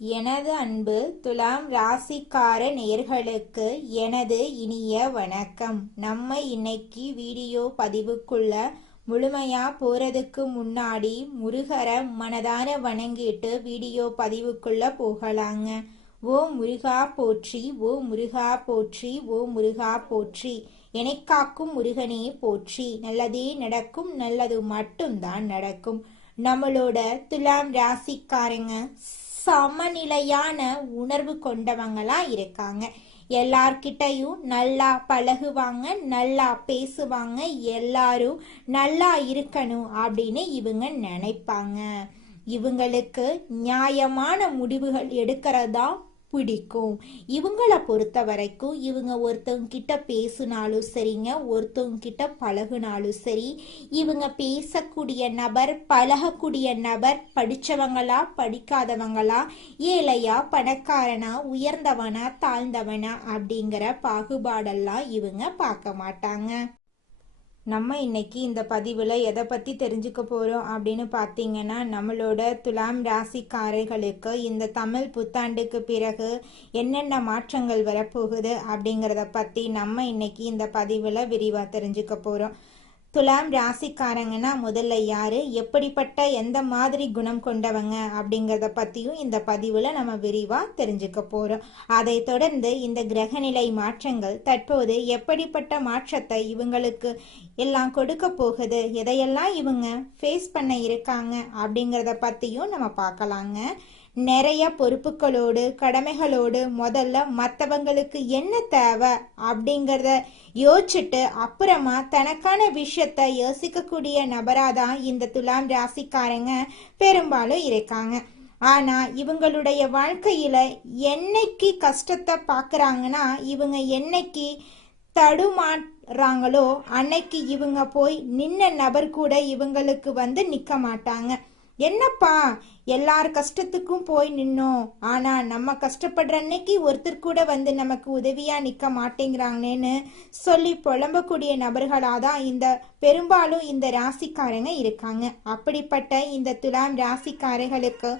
எனது அன்பு துலாம் ராசிக்கார நேயர்களுக்கு எனது இனிய வணக்கம். நம்ம இன்னைக்கு வீடியோ பதிவுக்குள்ள முழுமையா போறதுக்கு முன்னாடி முருகரை மனதார வணங்கிட்டு வீடியோ பதிவுக்குள்ள போகலாங்க. ஓ முருகா போற்றி, ஓ முருகா போற்றி, ஓ முருகா போற்றி. எனக்காக்கும் முருகனே போற்றி. நல்லதே நடக்கும், நல்லது மட்டும்தான் நடக்கும். நம்மளோட துலாம் ராசிக்காரங்க சமநிலையான உணர்வு கொண்டவங்களா இருக்காங்க. எல்லார்கிட்டையும் நல்லா பழகுவாங்க, நல்லா பேசுவாங்க, எல்லாரும் நல்லா இருக்கணும் அப்படின்னு இவங்க நினைப்பாங்க. இவங்களுக்கு நியாயமான முடிவுகள் எடுக்கிறதா பிடிக்கும். இவங்களை பொறுத்த வரைக்கும் இவங்க ஒருத்தவங்க கிட்ட பேசினாலும் சரிங்க, ஒருத்தவங்க கிட்ட பழகுனாலும் சரி, இவங்க பேசக்கூடிய நபர், பழகக்கூடிய நபர் படிச்சவங்களா படிக்காதவங்களா, ஏழையா பணக்காரனா, உயர்ந்தவனா தாழ்ந்தவனா அப்படிங்கிற பாகுபாடெல்லாம் இவங்க பார்க்க மாட்டாங்க. நம்ம இன்னைக்கு இந்த பதிவில் எதை பற்றி தெரிஞ்சுக்க போகிறோம் அப்படின்னு பார்த்தீங்கன்னா, நம்மளோட துலாம் ராசிக்காரர்களுக்கு இந்த தமிழ் புத்தாண்டுக்கு பிறகு என்னென்ன மாற்றங்கள் வரப்போகுது அப்படிங்கிறத பற்றி நம்ம இன்னைக்கு இந்த பதிவில் விரிவாக தெரிஞ்சுக்க போகிறோம். துலாம் ராசிக்காரங்கன்னா முதல்ல யாரு, எப்படிப்பட்ட எந்த மாதிரி குணம் கொண்டவங்க அப்படிங்கிறத பற்றியும் இந்த பதிவில் நம்ம விரிவாக தெரிஞ்சுக்க போகிறோம். அதை தொடர்ந்து இந்த கிரகநிலை மாற்றங்கள் தற்போது எப்படிப்பட்ட மாற்றத்தை இவங்களுக்கு எல்லாம் கொடுக்க போகுது, எதையெல்லாம் இவங்க ஃபேஸ் பண்ண இருக்காங்க அப்படிங்கிறத பற்றியும் நம்ம பார்க்கலாங்க. நிறைய பொறுப்புகளோடு கடமைகளோடு முதல்ல மற்றவங்களுக்கு என்ன தேவை அப்படிங்கிறத யோசிச்சுட்டு அப்புறமா தனக்கான விஷயத்த யோசிக்கக்கூடிய நபராதான் இந்த துலாம் ராசிக்காரங்க பெரும்பாலும் இருக்காங்க. ஆனா இவங்களுடைய வாழ்க்கையில என்னைக்கு கஷ்டத்தை பார்க்குறாங்கன்னா, இவங்க என்னைக்கு தடுமாறுறாங்களோ அன்னைக்கு இவங்க போய் நின்ன நபர் கூட இவங்களுக்கு வந்து நிற்க மாட்டாங்க. என்னப்பா எல்லார் கஷ்டத்துக்கும் போய் நின்னோம், ஆனா நம்ம கஷ்டப்படுற அன்னைக்கு ஒருத்தர் கூட வந்து நமக்கு உதவியா நிக்க மாட்டேங்கிறாங்கன்னு சொல்லி புலம்பக்கூடிய நபர்களாதான் இந்த பெரும்பாலும் இந்த ராசிக்காரங்க இருக்காங்க. அப்படிப்பட்ட இந்த துலாம் ராசிக்காரர்களுக்கு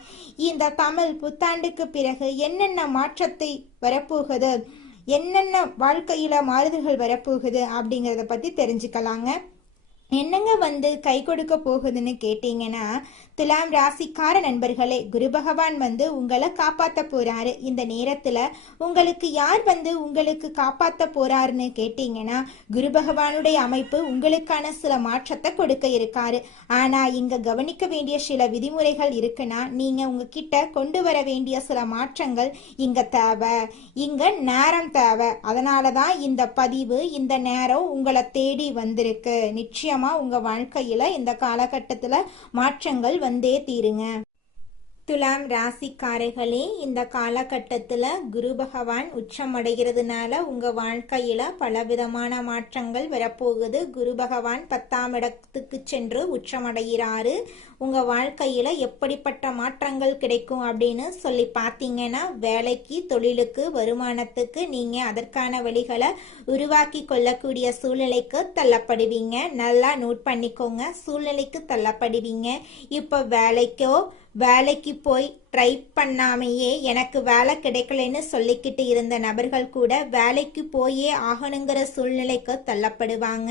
இந்த தமிழ் புத்தாண்டுக்கு பிறகு என்னென்ன மாற்றத்தை வரப்போகுது, என்னென்ன வாழ்க்கையில மாறுதல்கள் வரப்போகுது அப்படிங்கிறத பத்தி தெரிஞ்சுக்கலாங்க. என்னங்க வந்து கை கொடுக்க போகுதுன்னு கேட்டீங்கன்னா, துலாம் ராசிக்கார நண்பர்களே, குரு பகவான் வந்து உங்களை காப்பாத்த போறாரு. இந்த நேரத்துல உங்களுக்கு யார் வந்து உங்களுக்கு காப்பாத்த போறாருன்னு கேட்டீங்கன்னா, குரு பகவானுடைய அமைப்பு உங்களுக்கான சில மாற்றத்தை கொடுக்க இருக்காரு. ஆனா இங்க கவனிக்க வேண்டிய சில விதிமுறைகள் இருக்குன்னா, நீங்க உங்ககிட்ட கொண்டு வர வேண்டிய சில மாற்றங்கள் இங்க தேவை, இங்க நேரம் தேவை. அதனாலதான் இந்த பதிவு, இந்த நேரம் உங்களை தேடி வந்திருக்கு. நிச்சயம் உங்க வாழ்க்கையில இந்த காலகட்டத்துல மாற்றங்கள் வந்தே தீருங்க. துலாம் ராசிக்காரர்களே, இந்த காலகட்டத்தில் குரு பகவான் உச்சமடைகிறதுனால உங்கள் வாழ்க்கையில் பலவிதமான மாற்றங்கள் வரப்போகுது. குரு பகவான் 10ஆம் இடத்துக்கு சென்று உச்சமடைகிறாரு. உங்கள் வாழ்க்கையில் எப்படிப்பட்ட மாற்றங்கள் கிடைக்கும் அப்படின்னு சொல்லி பார்த்தீங்கன்னா, வேலைக்கு, தொழிலுக்கு, வருமானத்துக்கு நீங்கள் அதற்கான வழிகளை உருவாக்கி கொள்ளக்கூடிய சூழ்நிலைக்கு தள்ளப்படுவீங்க. நல்லா நோட் பண்ணிக்கோங்க, சூழ்நிலைக்கு தள்ளப்படுவீங்க. இப்போ வேலைக்கு போய் ட்ரை பண்ணாமையே எனக்கு வேலை கிடைக்கலன்னு சொல்லிக்கிட்டு இருந்த நபர்கள் கூட வேலைக்கு போயே ஆகணுங்கிற சூழ்நிலைக்கு தள்ளப்படுவாங்க.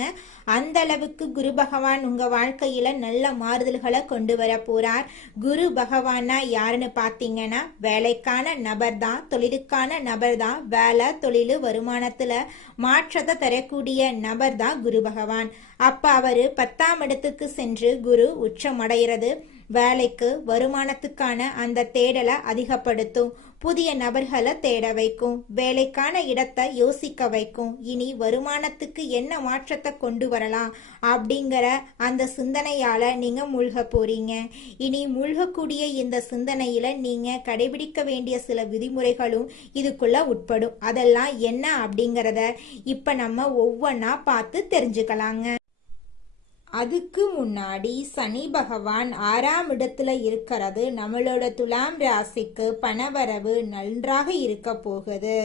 அந்த அளவுக்கு குரு பகவான் உங்க வாழ்க்கையில நல்ல மாறுதல்களை கொண்டு வர போறார். குரு பகவானா யாருன்னு பார்த்தீங்கன்னா, வேலைக்கான நபர் தான், தொழிலுக்கான நபர் தான். வேலை, தொழில், வருமானத்துல மாற்றத்தை தரக்கூடிய நபர் தான் குரு பகவான். அப்ப அவரு 10ஆம் இடத்துக்கு சென்று குரு உச்சமடைகிறது வேலைக்கு, வருமானத்துக்கான அந்த தேடலை அதிகப்படுத்தும். புதிய நபர்களை தேட வைக்கும், வேலைக்கான இடத்தை யோசிக்க வைக்கும். இனி வருமானத்துக்கு என்ன மாற்றத்தை கொண்டு வரலாம் அப்படிங்கிற அந்த சிந்தனையால நீங்க மூழ்க போறீங்க. இனி மூழ்கக்கூடிய இந்த சிந்தனையில நீங்க கடைபிடிக்க வேண்டிய சில விதிமுறைகளும் இதுக்குள்ள உட்படும். அதெல்லாம் என்ன அப்படிங்கிறத இப்ப நம்ம ஒவ்வொன்னா பார்த்து தெரிஞ்சுக்கலாங்க. அதுக்கு முன்னாடி சனி பகவான் 6ஆம் இடத்துல இருக்கிறது நம்மளோட துலாம் ராசிக்கு பணவரவு நன்றாக இருக்க போகுது.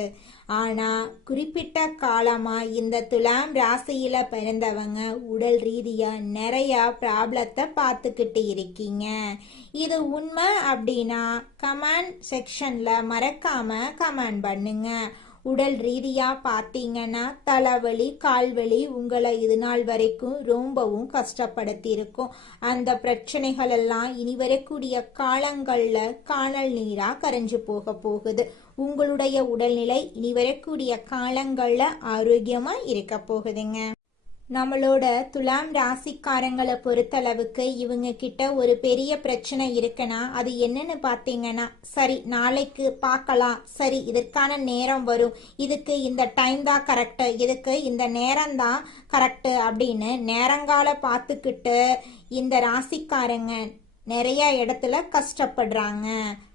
ஆனா குறிப்பிட்ட காலமா இந்த துலாம் ராசியில பிறந்தவங்க உடல் ரீதியா நிறைய ப்ராப்ளத்தை பார்த்துக்கிட்டு இருக்கீங்க. இது உண்மை அப்படின்னா கமெண்ட் செக்ஷன்ல மறக்காம கமெண்ட் பண்ணுங்க. உடல் ரீதியா பார்த்தீங்கன்னா தலைவலி கால்வலி உங்களை இது நாள் வரைக்கும் ரொம்பவும் கஷ்டப்படுத்தி இருக்கும். அந்த பிரச்சனைகள் எல்லாம் இனி வரக்கூடிய காலங்கள்ல காணல் நீரா கரைஞ்சு போக போகுது. உங்களுடைய உடல்நிலை இனி வரக்கூடிய காலங்கள்ல ஆரோக்கியமா இருக்க போகுதுங்க. நம்மளோட துலாம் ராசிக்காரங்களை பொறுத்தளவுக்கு இவங்க கிட்ட ஒரு பெரிய பிரச்சனை இருக்குன்னா அது என்னன்னு பார்த்தீங்கன்னா, சரி நாளைக்கு பார்க்கலாம், சரி இதற்கான நேரம் வரும், இதுக்கு இந்த டைம் தான் கரெக்டு, இதுக்கு இந்த நேரம் தான் கரெக்டு அப்படின்னு நேரங்கால பார்த்துக்கிட்டு இந்த ராசிக்காரங்க நிறைய இடத்துல கஷ்டப்படுறாங்க.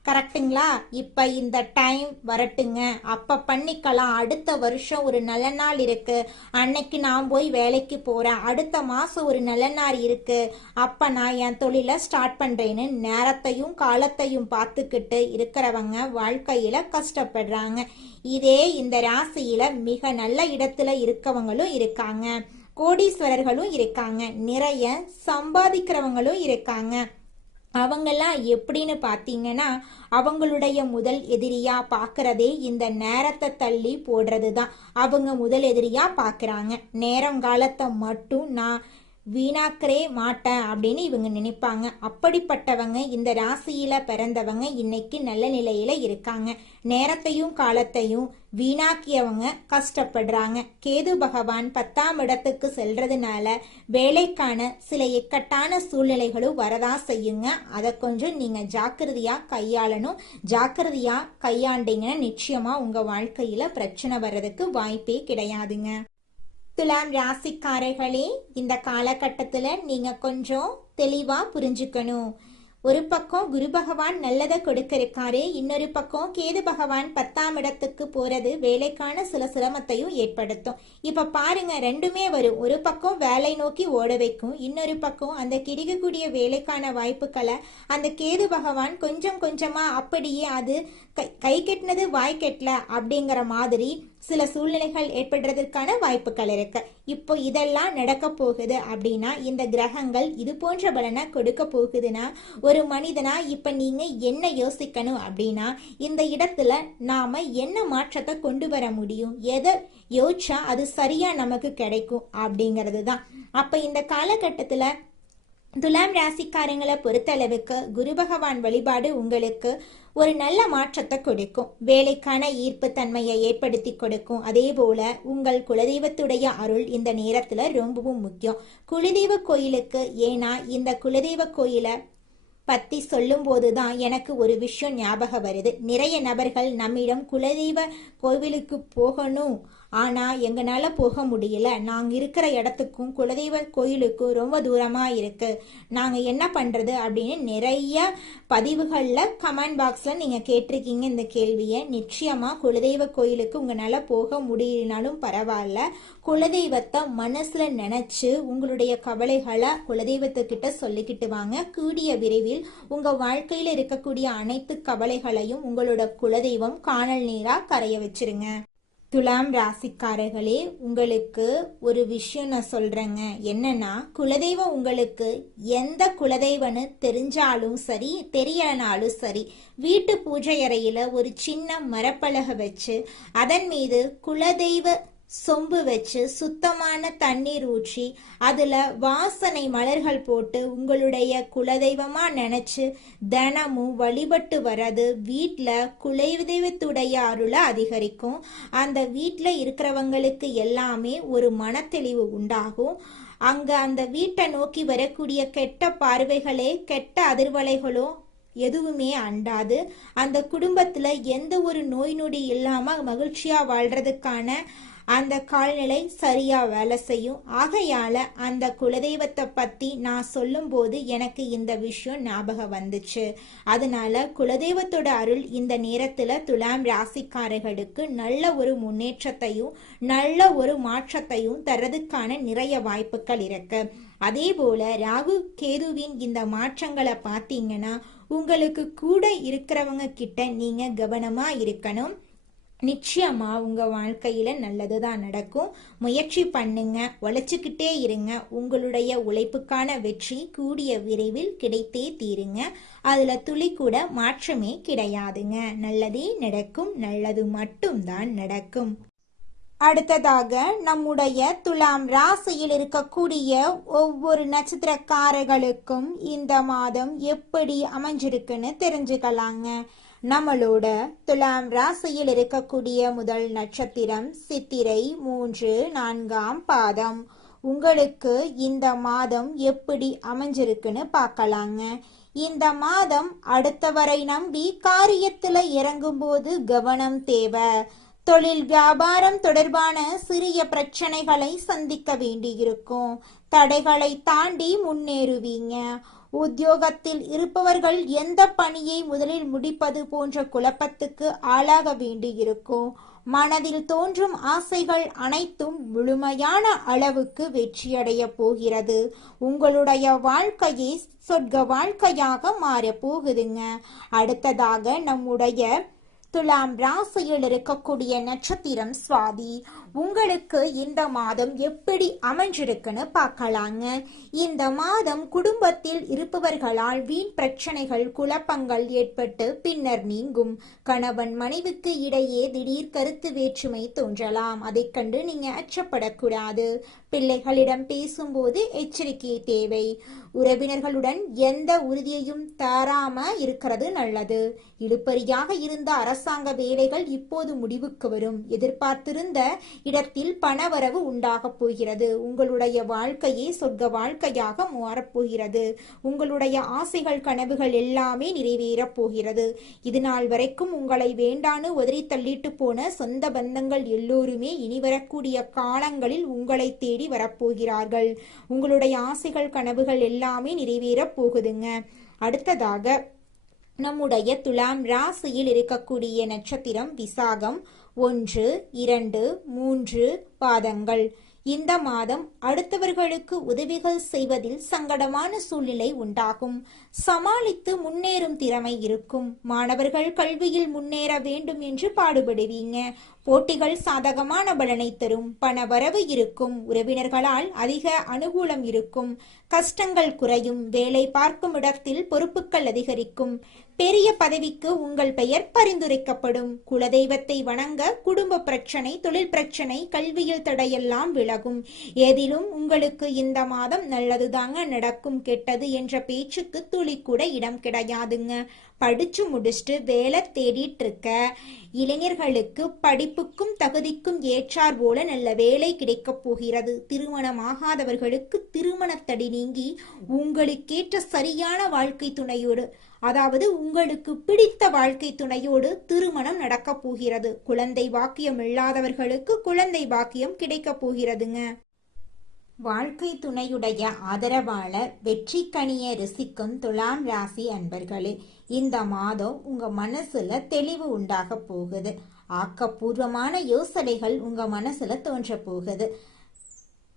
கரெக்டுங்களா? இப்ப இந்த டைம் வரட்டுங்க, அப்ப பண்ணிக்கலாம், அடுத்த வருஷம் ஒரு நல்ல நாள் இருக்கு, அன்னைக்கு நான் போய் வேலைக்கு போறேன், அடுத்த மாசம் ஒரு நல்ல நாள் இருக்கு, அப்ப நான் என் தொழிலை ஸ்டார்ட் பண்றேன்னு நேரத்தையும் காலத்தையும் பார்த்துக்கிட்டு இருக்கிறவங்க வாழ்க்கையில கஷ்டப்படுறாங்க. இதே இந்த ராசியில மிக நல்ல இடத்துல இருக்கவங்களும் இருக்காங்க, கோடீஸ்வரர்களும் இருக்காங்க, நிறைய சம்பாதிக்கிறவங்களும் இருக்காங்க. அவங்கெல்லாம் எப்படின்னு பார்த்தீங்கன்னா, அவங்களுடைய முதல் எதிரியா பார்க்கறதே இந்த நேரத்தை தள்ளி போடுறது தான். அவங்க முதல் எதிரியா பார்க்குறாங்க. நேரங்காலத்தை மட்டும் நான் வீணாக்கவே மாட்டேன் அப்படின்னு இவங்க நினைப்பாங்க. அப்படிப்பட்டவங்க இந்த ராசியில பிறந்தவங்க இன்னைக்கு நல்ல நிலையில இருக்காங்க. நேரத்தையும் காலத்தையும் வீணாக்கியவங்க கஷ்டப்படுறாங்க. கேது பகவான் 10ஆம் இடத்துக்கு செல்றதுனால வேலைக்கான சில இக்கட்டான சூழ்நிலைகளும் வரதா செய்யுங்க. அதை கொஞ்சம் நீங்க ஜாக்கிரதையா கையாளணும். ஜாக்கிரதையா கையாண்டீங்கன்னா நிச்சயமா உங்க வாழ்க்கையில பிரச்சனை வர்றதுக்கு வாய்ப்பே கிடையாதுங்க. துலாம் ராசிக்காரர்களே, இந்த காலகட்டத்தில் நீங்கள் கொஞ்சம் தெளிவாக புரிஞ்சுக்கணும். ஒரு பக்கம் குரு பகவான் நல்லதை கொடுக்க இருக்காரு, இன்னொரு பக்கம் கேது பகவான் 10ஆம் இடத்துக்கு போறது வேலைக்கான சில சிரமத்தையும் ஏற்படுத்தும். இப்ப பாருங்க, ரெண்டுமே வரும். ஒரு பக்கம் வேலை நோக்கி ஓட வைக்கும், இன்னொரு பக்கம் அந்த கிடைக்கக்கூடிய வேலைக்கான வாய்ப்புகளை அந்த கேது பகவான் கொஞ்சம் கொஞ்சமா அப்படியே அது கை கெட்டினது வாய் கெட்டல அப்படிங்கிற மாதிரி சில சூழ்நிலைகள் ஏற்படுறதுக்கான வாய்ப்புகள் இருக்கு. இப்போ இதெல்லாம் நடக்க போகுது அப்படின்னா இந்த கிரகங்கள் இது போன்ற பலனை கொடுக்க போகுதுன்னா ஒரு மனிதனா இப்ப நீங்க என்ன யோசிக்கணும் அப்படின்னா, இந்த இடத்துல நாம என்ன மாற்றத்தை கொண்டு வர முடியும், எதை யோசிச்சா அது சரியா நமக்கு கிடைக்கும் அப்படிங்கிறது தான். அப்ப இந்த காலகட்டத்துல துலாம் ராசிக்காரங்களை பொறுத்தளவுக்கு குரு பகவான் வழிபாடு உங்களுக்கு ஒரு நல்ல மாற்றத்தை கொடுக்கும். வேலைக்கான ஈர்ப்பு தன்மையை ஏற்படுத்தி கொடுக்கும். அதே போல உங்கள் குலதெய்வத்துடைய அருள் இந்த நேரத்துல ரொம்பவும் முக்கியம். குலதெய்வ கோயிலுக்கு, ஏன்னா இந்த குலதெய்வ கோயிலை பத்தி சொல்லும் போதுதான் எனக்கு ஒரு விஷயம் ஞாபகம் வருது. நிறைய நபர்கள் நம்மிடம் குலதெய்வ கோவிலுக்கு போகணும், ஆனா எங்களால போக முடியல, நாங்க இருக்கிற இடத்துக்கும் குலதெய்வ கோயிலுக்கும் ரொம்ப தூரமா இருக்கு, நாங்க என்ன பண்றது அப்படின்னு நிறைய பதிவுகள்ல கமெண்ட் பாக்ஸ்ல நீங்க கேட்டிருக்கீங்க இந்த கேள்வியை. நிச்சயமா குலதெய்வ கோயிலுக்கு உங்களால போக முடியலனாலும் பரவாயில்ல, குலதெய்வத்தை மனசுல நினைச்சு உங்களுடைய கவலைகளை குலதெய்வத்துக்கிட்ட சொல்லிக்கிட்டு வாங்க. கூடிய விரைவில் உங்க வாழ்க்கையில இருக்கக்கூடிய அனைத்து கவலைகளையும் உங்களோட குலதெய்வம் காணல் நீரா கரைய வச்சிருங்க. துலாம் ராசிக்காரர்களே, உங்களுக்கு ஒரு விஷயம் நான் சொல்றேங்க. என்னன்னா, குலதெய்வம் உங்களுக்கு எந்த குலதெய்வம்னு தெரிஞ்சாலும் சரி தெரியலனாலும் சரி, வீட்டு பூஜை அறையில ஒரு சின்ன மரப்பலகை வச்சு அதன் மீது குலதெய்வ சொம்பு வச்சு சுத்தமான தண்ணீர் ஊற்றி அதுல வாசனை மலர்கள் போட்டு உங்களுடைய குலதெய்வமா நினைச்சு தினமும் வழிபட்டு வர்றது வீட்டுல குலதெய்வத்துடைய அருளை அதிகரிக்கும். அந்த வீட்டுல இருக்கிறவங்களுக்கு எல்லாமே ஒரு மனத்தெளிவு உண்டாகும். அங்க அந்த வீட்டை நோக்கி வரக்கூடிய கெட்ட பார்வைகளே, கெட்ட அதிர்வலைகளோ எதுவுமே அண்டாது. அந்த குடும்பத்துல எந்த ஒரு நோய் நொடி இல்லாம மகிழ்ச்சியா வாழ்றதுக்கான அந்த கால்நிலை சரியா வேலை செய்யும். ஆகையால அந்த குலதெய்வத்தை பத்தி நான் சொல்லும் போது எனக்கு இந்த விஷயம் ஞாபகம் வந்துச்சு. அதனால குலதெய்வத்தோட அருள் இந்த நேரத்துல துலாம் ராசிக்காரர்களுக்கு நல்ல ஒரு முன்னேற்றத்தையும் நல்ல ஒரு மாற்றத்தையும் தர்றதுக்கான நிறைய வாய்ப்புகள் இருக்கு. அதே போல ராகு கேதுவின் இந்த மாற்றங்களை பார்த்தீங்கன்னா உங்களுக்கு கூட இருக்கிறவங்க கிட்ட நீங்க கவனமா இருக்கணும். நிச்சயமா உங்க வாழ்க்கையில நல்லதுதான் நடக்கும். முயற்சி பண்ணுங்க, உழைச்சுக்கிட்டே இருங்க. உங்களுடைய உழைப்புக்கான வெற்றி கூடிய விரைவில் கிடைத்தே தீருங்க. அதுல துளி கூட மாற்றமே கிடையாதுங்க. நல்லதே நடக்கும், நல்லது மட்டும்தான் நடக்கும். அடுத்ததாக நம்முடைய துலாம் ராசியில் இருக்கக்கூடிய ஒவ்வொரு நட்சத்திரக்காரர்களுக்கும் இந்த மாதம் எப்படி அமைஞ்சிருக்குன்னு தெரிஞ்சுக்கலாங்க. நம்மளோட துலாம் ராசியில் இருக்கக்கூடிய முதல் நட்சத்திரம் சித்திரை 3, 4ஆம் பாதம். உங்களுக்கு இந்த மாதம் எப்படி அமைஞ்சிருக்குன்னு பார்க்கலாங்க. இந்த மாதம் அடுத்தவரை நம்பி காரியத்துல இறங்கும் போது கவனம் தேவை. தொழில் வியாபாரம் தொடர்பான சிறிய பிரச்சனைகளை சந்திக்க வேண்டியிருக்கும். தடைகளை தாண்டி முன்னேறுவீங்க. உத்தியோகத்தில் இருப்பவர்கள் எந்த பணியை முதலில் முடிப்பது போன்ற குழப்பத்துக்கு ஆளாக வேண்டியிருக்கும். மனதில் தோன்றும் ஆசைகள் அனைத்தும் முழுமையான அளவுக்கு வெற்றியடைய போகிறது. உங்களுடைய வாழ்க்கையை சொர்க்க வாழ்க்கையாக மாறப் போகுதுங்க. அடுத்ததாக நம்முடைய துலாம் ராசியில் இருக்கக்கூடிய நட்சத்திரம் சுவாதி. உங்களுக்கு இந்த மாதம் எப்படி அமைஞ்சிருக்குன்னு பார்க்கலாங்க. இந்த மாதம் குடும்பத்தில் இருப்பவர்களால் வீண் பிரச்சனைகள் குழப்பங்கள் ஏற்பட்டு பின்னர் நீங்கும். கணவன் மனைவிக்கு இடையே திடீர் கருத்து வேற்றுமை தோன்றலாம். அதை கண்டு நீங்க அச்சப்படக்கூடாது. பிள்ளைகளிடம் பேசும்போது எச்சரிக்கை தேவை. உறவினர்களுடன் எந்த உறுதியையும் தராம இருக்கிறது நல்லது. இழுபறியாக இருந்த அரசாங்க வேலைகள் இப்போது முடிவுக்கு வரும். எதிர்பார்த்திருந்த இடத்தில் பணவரவு உண்டாக போகிறது. உங்களுடைய வாழ்க்கையே சொர்க்க வாழ்க்கையாக மாறப்போகிறது. உங்களுடைய ஆசைகள் கனவுகள் எல்லாமே நிறைவேறப் போகிறது. இது நாள் வரைக்கும் உங்களை வேண்டான்னு உதறி தள்ளிட்டு போன சொந்த பந்தங்கள் எல்லோருமே இனி வரக்கூடிய காலங்களில் உங்களை தேடி வரப்போகிறார்கள். உங்களுடைய ஆசைகள் கனவுகள் எல்லாமே நிறைவேறப் போகுதுங்க. அடுத்ததாக நம்முடைய துலாம் ராசியில் இருக்கக்கூடிய நட்சத்திரம் விசாகம் 1, 2, 3 பாதங்கள். இந்த மாதம் அடுத்தவர்களுக்கு உதவிகள் செய்வதில் சங்கடமான சூழ்நிலை உண்டாகும். சமாளித்து முன்னேறும் திறமை இருக்கும். மாணவர்கள் கல்வியில் முன்னேற வேண்டும் என்று பாடுபடுவீங்க. போட்டிகள் சாதகமான பலனை தரும். பண வரவு இருக்கும். உறவினர்களால் அதிக அனுகூலம் இருக்கும். கஷ்டங்கள் குறையும். வேலை பார்க்கும் இடத்தில் பொறுப்புகள் அதிகரிக்கும். பெரிய பதவிக்கு உங்கள் பெயர் பரிந்துரைக்கப்படும். குலதெய்வத்தை வணங்க குடும்ப பிரச்சனை, தொழில் பிரச்சனை, கல்வியில் தடையெல்லாம் விலகும். ஏதிலும் உங்களுக்கு இந்த மாதம் நல்லதுதாங்க நடக்கும். கெட்டது என்ற பேச்சுக்கு துளி கூட இடம் கிடையாதுங்க. படிச்சு முடிச்சுட்டு வேலை தேடிட்டு இருக்க இளைஞர்களுக்கு படிப்புக்கும் தகுதிக்கும் ஏற்றார் போல நல்ல வேலை கிடைக்கப் போகிறது. திருமணமாகாதவர்களுக்கு திருமணத்தடி நீங்கி உங்களுக்கேற்ற சரியான வாழ்க்கை துணையோடு, அதாவது உங்களுக்கு பிடித்த வாழ்க்கை துணையோடு திருமணம் நடக்கப் போகிறது. குழந்தை பாக்கியம் இல்லாதவர்களுக்கு குழந்தை பாக்கியம் கிடைக்கப் போகிறதுங்க. வாழ்க்கை துணையுடைய ஆதரவால வெற்றி கனிய ருசிக்கும் துலாம் ராசி அன்பர்களே, இந்த மாதம் உங்க மனசுல தெளிவு உண்டாக போகுது. ஆக்கப்பூர்வமான யோசனைகள் உங்க மனசுல தோன்ற போகுது.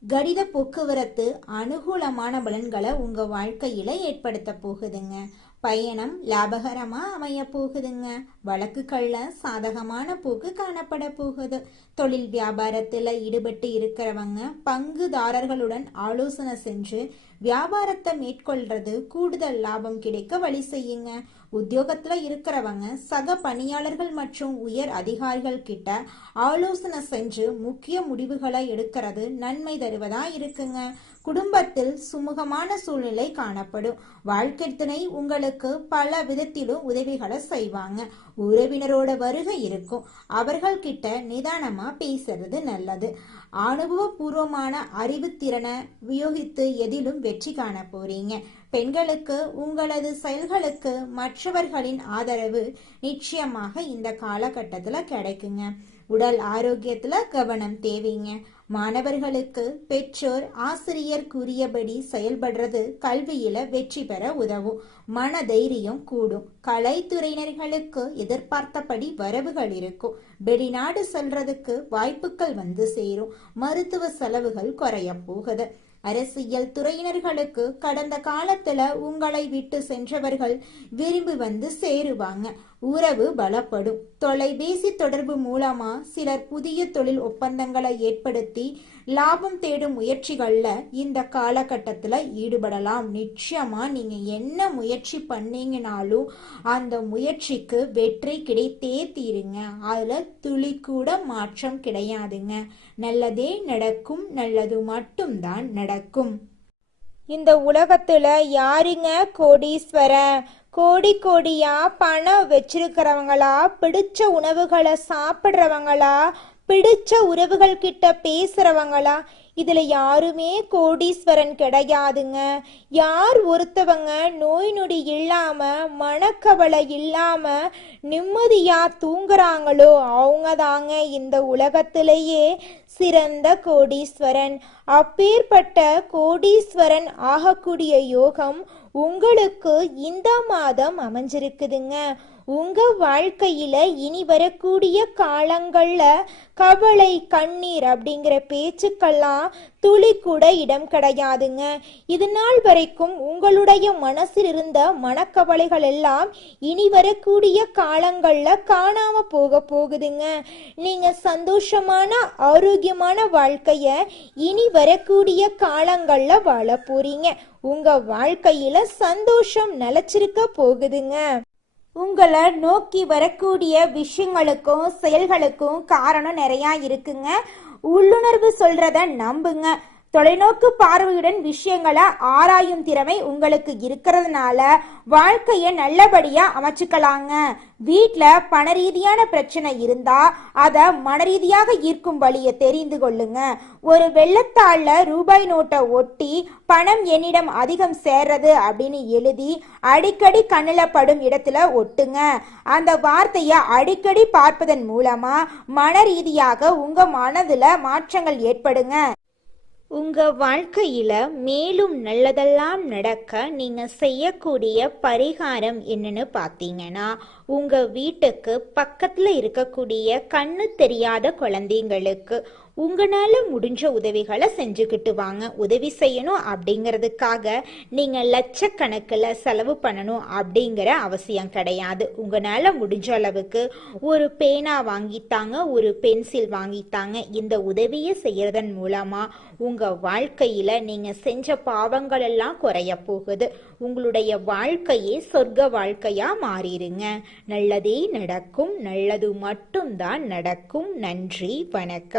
கடித போக்குவரத்து அனுகூலமான பலன்களை உங்க வாழ்க்கையில ஏற்படுத்த போகுதுங்க. பயணம் லாபகரமா அமைய போகுதுங்க. வழக்குகள்ல சாதகமான போக்கு காணப்பட போகுது. தொழில் வியாபாரத்துல ஈடுபட்டு இருக்கிறவங்க பங்குதாரர்களுடன் ஆலோசனை செஞ்சு வியாபாரத்தை மேற்கொள்றது கூடுதல் லாபம் கிடைக்க வழி செய்யுங்க. உத்தியோகத்துல இருக்கிறவங்க சக பணியாளர்கள் மற்றும் உயர் அதிகாரிகள் கிட்ட ஆலோசனை செஞ்சு முக்கிய முடிவுகளை எடுக்கிறது நன்மை தருவதா இருக்குங்க. குடும்பத்தில் சுமூகமான சூழ்நிலை காணப்படும். வாழ்க்கை துணை உங்களுக்கு பல விதத்திலும் உதவிகளை செய்வாங்க. உறவினரோட வருகை இருக்கும். அவர்கள் கிட்ட நிதானமா பேசுறது நல்லது. அனுபவபூர்வமான அறிவுத்திறனை உபயோகித்து எதிலும் வெற்றி காண போறீங்க. பெண்களுக்கு உங்களது செயல்களுக்கு மற்றவர்களின் ஆதரவு நிச்சயமாக இந்த காலகட்டத்துல கிடைக்குங்க. உடல் ஆரோக்கியத்துல கவனம் தேவைங்க. மாணவர்களுக்கு பெற்றோர் ஆசிரியர் கூறியபடி செயல்படுறது கல்வியில வெற்றி பெற உதவும். மன தைரியம் கூடும். கலைத்துறையினர்களுக்கு எதிர்பார்த்தபடி வரவுகள் இருக்கும். வெளிநாடு செல்றதுக்கு வாய்ப்புகள் வந்து சேரும். மருத்துவ செலவுகள் குறைய போகுது. அரசியல் துறையினர்களுக்கு கடந்த காலத்துல உங்களை விட்டு சென்றவர்கள் விரும்பி வந்து சேருவாங்க. உறவு பலப்படும். தொலைபேசி தொடர்பு மூலமா சிலர் புதிய தொழில் ஒப்பந்தங்களை ஏற்படுத்தி லாபம் தேடும் முயற்சிகள்ல இந்த காலகட்டத்துல ஈடுபடலாம். நிச்சயமா நீங்க என்ன முயற்சி பண்ணீங்கனாலும் அந்த முயற்சிக்கு வெற்றி கிடைத்தே தீருங்க. அதுல துளி கூட மாற்றம் கிடையாதுங்க. நல்லதே நடக்கும். நல்லது மட்டும்தான் நடக்கும். இந்த உலகத்துல யாருங்க கோடீஸ்வரன்? கோடி கோடியா பணம் வச்சிருக்கிறவங்களா, பிடிச்ச உணவுகளை சாப்பிட்றவங்களா, பிடிச்ச உறவுகள் கிட்ட பேசுறவங்களா? இதுல யாருமே கோடீஸ்வரன் கிடையாதுங்க. யார் ஒருத்தவங்க நோய் நொடி இல்லாம மனக்கவலை இல்லாம நிம்மதியா தூங்குறாங்களோ அவங்க தாங்க இந்த உலகத்திலேயே சிறந்த கோடீஸ்வரன். அப்பேற்பட்ட கோடீஸ்வரன் ஆகக்கூடிய யோகம் உங்களுக்கு இந்த மாதம் அமைஞ்சிருக்குதுங்க. உங்க வாழ்க்கையில இனி வரக்கூடிய காலங்கள்ல கவலை கண்ணீர் அப்படிங்கிற பேச்சுக்கெல்லாம் துளி கூட இடம் கிடையாதுங்க. இது நாள் வரைக்கும் உங்களுடைய மனசில் இருந்த மனக்கவலைகள் எல்லாம் இனி வரக்கூடிய காலங்கள்ல காணாம போகுதுங்க. நீங்க சந்தோஷமான ஆரோக்கியமான வாழ்க்கைய இனி வரக்கூடிய காலங்கள்ல வாழ போறீங்க. உங்க வாழ்க்கையில சந்தோஷம் நிலைச்சிருக்க போகுதுங்க. உங்களை நோக்கி வரக்கூடிய விஷயங்களுக்கும் செயல்களுக்கும் காரணம் நிறைய இருக்குங்க. உள்ளுணர்வு சொல்றத நம்புங்க. தொலைநோக்கு பார்வையுடன் விஷயங்களை ஆராயும் திறமை உங்களுக்கு இருக்கிறதுனால வாழ்க்கைய நல்லபடியா அமைச்சுக்கலாங்க. வீட்டுல பண ரீதியான பிரச்சனை இருந்தா அத மனரீதியாக ஈர்க்கும் வழியை தெரிந்து கொள்ளுங்க. ஒரு வெள்ளத்தாள்ல ரூபாய் நோட்டை ஒட்டி பணம் என்னிடம் அதிகம் சேர்றது அப்படின்னு எழுதி அடிக்கடி கண்ணுல படும் இடத்துல ஒட்டுங்க. அந்த வார்த்தைய அடிக்கடி பார்ப்பதன் மூலமா மன ரீதியாக உங்க மனதுல மாற்றங்கள் ஏற்படுங்க. உங்க வாழ்க்கையில மேலும் நல்லதெல்லாம் நடக்க நீங்க செய்யக்கூடிய பரிகாரம் என்னன்னு பார்த்தீங்கன்னா, உங்க வீட்டுக்கு பக்கத்துல இருக்கக்கூடிய கண்ணு தெரியாத குழந்தைங்களுக்கு உங்களால முடிஞ்ச உதவிகளை செஞ்சுக்கிட்டு வாங்க. உதவி செய்யணும் அப்படிங்கிறதுக்காக நீங்க லட்சக்கணக்கில் செலவு பண்ணணும் அப்படிங்கிற அவசியம் கிடையாது. உங்களால முடிஞ்ச அளவுக்கு ஒரு பேனா வாங்கித்தாங்க, ஒரு பென்சில் வாங்கித்தாங்க. இந்த உதவியை செய்யறதன் மூலமா உங்க வாழ்க்கையில நீங்க செஞ்ச பாவங்கள் எல்லாம் குறைய போகுது. உங்களுடைய வாழ்க்கையே சொர்க்க வாழ்க்கையா மாறிடுங்க. நல்லதே நடக்கும். நல்லது மட்டும்தான் நடக்கும். நன்றி, வணக்கம்.